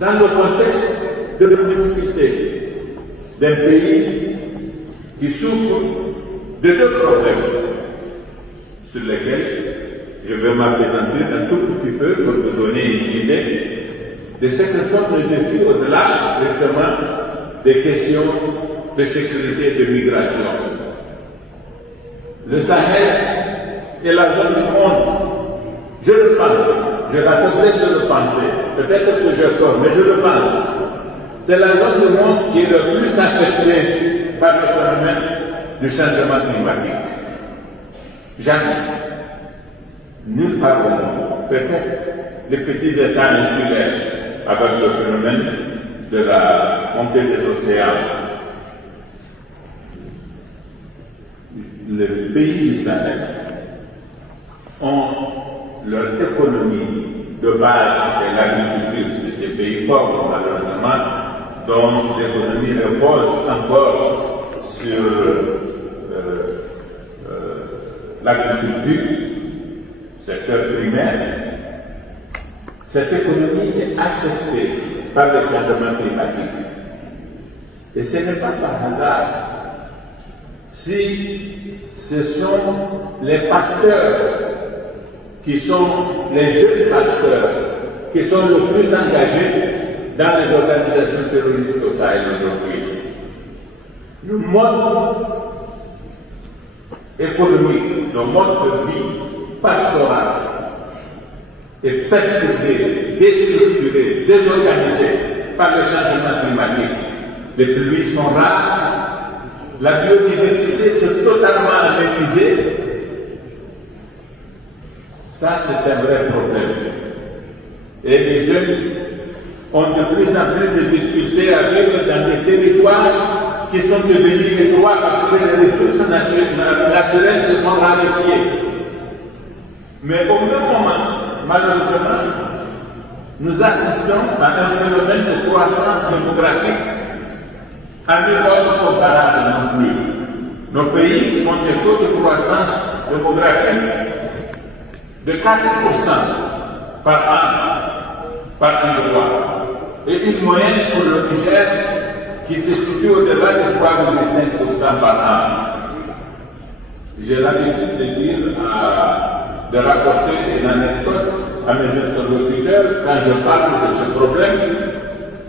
dans le contexte de la difficulté d'un pays qui souffre de deux problèmes sur lesquels je vais m'appesantir un tout petit peu pour vous donner une idée de ce que sont les défis au-delà justement des questions de sécurité et de migration. Le Sahel est la zone du monde, je le pense, j'ai la faiblesse de le penser, peut-être que j'ai tort, mais je le pense. C'est la zone du monde qui est le plus affectée par le phénomène du changement climatique. Jamais, nulle part au monde, peut-être les petits États insulaires avec le phénomène de la montée des océans. Les pays du Sahel ont leur économie de base et l'agriculture, c'est des pays pauvres malheureusement, dont l'économie repose encore sur l'agriculture, secteur primaire. Cette économie est affectée par le changement climatique. Et ce n'est pas par hasard si ce sont les pasteurs qui sont les jeunes pasteurs qui sont le plus engagés dans les organisations terroristes au Sahel aujourd'hui. Le mode économique, le mode de vie pastoral est perturbé, déstructuré, désorganisé par le changement climatique. Les pluies sont rares, la biodiversité s'est totalement épuisée. Ça, c'est un vrai problème. Et les jeunes ont de plus en plus de difficultés à vivre dans des territoires qui sont devenus étroits parce que les ressources naturelles se sont raréfiées. Mais au même moment, malheureusement, nous assistons à un phénomène de croissance démographique à niveau comparable non plus. Nos pays ont des taux de croissance démographique de 4% par an, par endroit, et une moyenne pour le Niger qui se situe au-delà de 3,5% par an. J'ai l'habitude de dire, de rapporter une anecdote à mes interlocuteurs quand je parle de ce problème,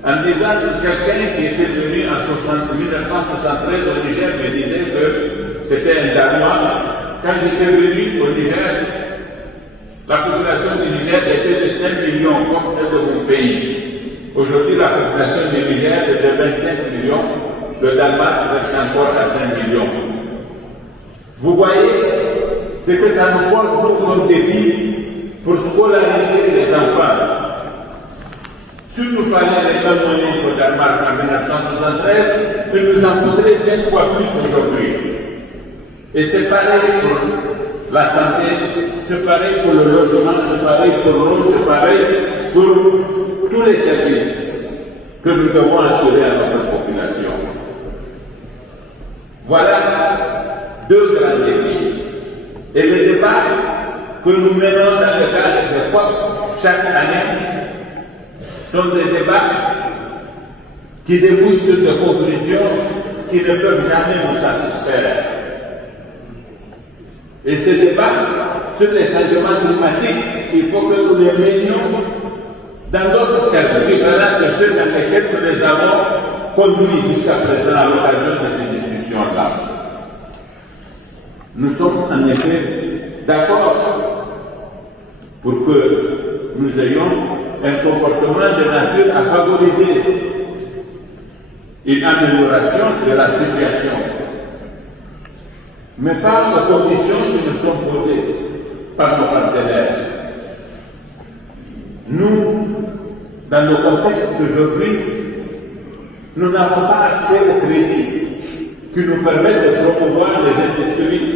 en disant que quelqu'un qui était venu en 1973 au Niger me disait que c'était un Danois. Quand j'étais venu au Niger, la population du Niger était de 5 millions, comme celle de mon pays. Aujourd'hui, la population du Niger est de 25 millions. Le Danemark reste encore à 5 millions. Vous voyez ce que ça nous pose nous comme défi pour scolariser les enfants. Si nous parlions des mêmes moyens qu'au Danemark en 1973, il nous en faudrait 5 fois plus aujourd'hui. Et c'est pareil pour la santé, c'est pareil pour le logement, c'est pareil pour l'eau, c'est pareil pour tous les services que nous devons assurer à notre population. Voilà deux grands défis. Et les débats que nous menons dans le cadre des COP chaque année sont des débats qui débouchent sur des conclusions qui ne peuvent jamais nous satisfaire. Et ce débat sur les changements climatiques, il faut que nous les menions dans d'autres termes différents de ceux dans lesquels nous les avons conduits jusqu'à présent à l'occasion de ces discussions-là. Nous sommes en effet d'accord pour que nous ayons un comportement de nature à favoriser une amélioration de la situation, mais pas aux conditions qui nous sont posées par nos partenaires. Nous, dans le contexte d'aujourd'hui, nous n'avons pas accès au crédit qui nous permettent de promouvoir les industries,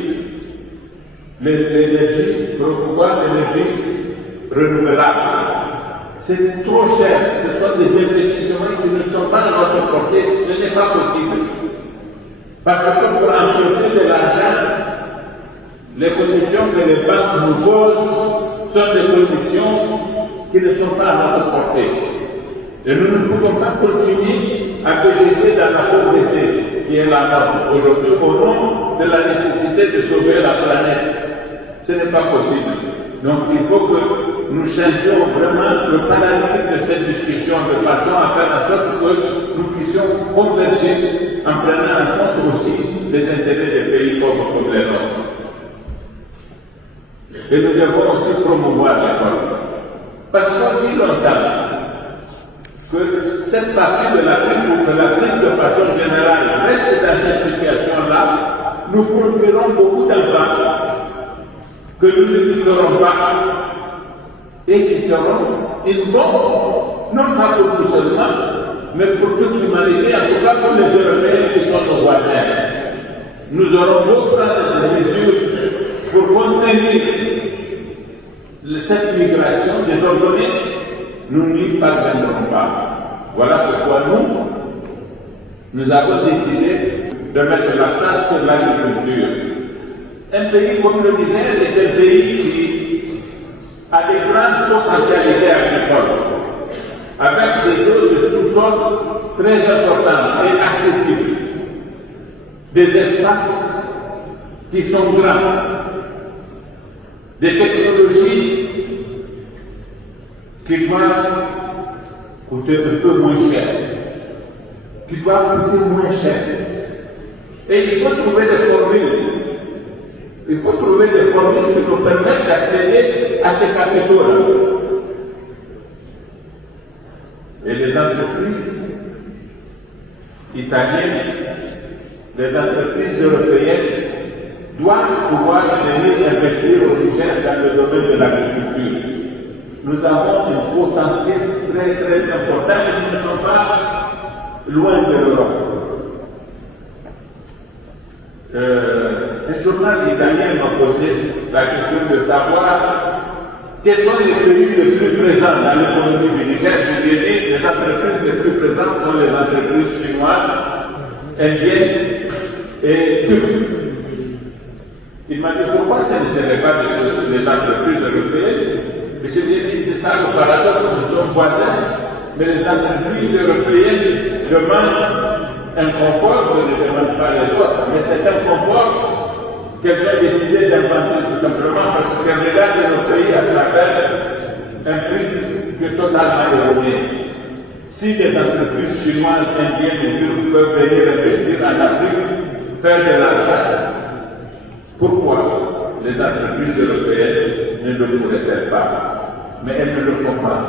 l'énergie, promouvoir l'énergie renouvelable. C'est trop cher, ce sont des investissements qui ne sont pas à notre portée, ce n'est pas possible. Parce que pour emprunter de l'argent, les conditions que les banques nous posent sont des conditions qui ne sont pas à notre portée. Et nous ne pouvons pas continuer à végéter dans la pauvreté qui est la norme aujourd'hui au nom de la nécessité de sauver la planète. Ce n'est pas possible. Donc il faut que nous changions vraiment le paradigme de cette discussion de façon à faire en sorte que nous puissions converger en prenant en compte aussi les intérêts des pays pauvres comme les nôtres. Et nous devons aussi promouvoir l'école. Parce qu'aussi longtemps que cette partie de l'Afrique ou de l'Afrique de façon générale reste dans cette situation-là, nous produirons beaucoup d'enfants que nous ne quitterons pas et qui seront une bombe, non pas pour nous seulement, mais pour toute l'humanité, en tout cas pour les Européens qui sont nos voisins. Nous aurons beau prendre des mesures pour contenir cette migration désordonnée, nous n'y parviendrons pas. Voilà pourquoi nous avons décidé de mettre l'accent sur l'agriculture. Un pays comme le Niger est un pays qui a des grandes potentialités agricoles, avec des zones de sous-sol très importantes et accessibles, des espaces qui sont grands, des technologies qui doivent coûter un peu moins cher, qui doivent coûter moins cher. Et il faut trouver des formules. Il faut trouver des formules qui nous permettent d'accéder à ces capitaux-là. Et les entreprises italiennes, les entreprises européennes doivent pouvoir venir investir au Niger dans le domaine de l'agriculture. Nous avons un potentiel très très important et nous ne sommes pas loin de l'Europe. Un journal italien m'a posé la question de savoir quels sont les pays les plus présents dans l'économie du Niger. Je lui ai dit les entreprises les plus présentes sont les entreprises chinoises, indiennes et turques. Il m'a dit pourquoi ça ne serait pas des entreprises européennes. Et je lui ai dit c'est ça le paradoxe, nous sommes voisins, mais les entreprises européennes demandent un confort que ne demandent pas les autres. Mais c'est un confort qu'elles ont décidé d'inventer tout simplement parce qu'elles regardent nos pays à travers un prisme qui est totalement erroné. Si des entreprises chinoises, indiennes et turques peuvent venir investir en Afrique, faire de l'argent, pourquoi les entreprises européennes ne le pourraient-elles pas? Mais elles ne le font pas.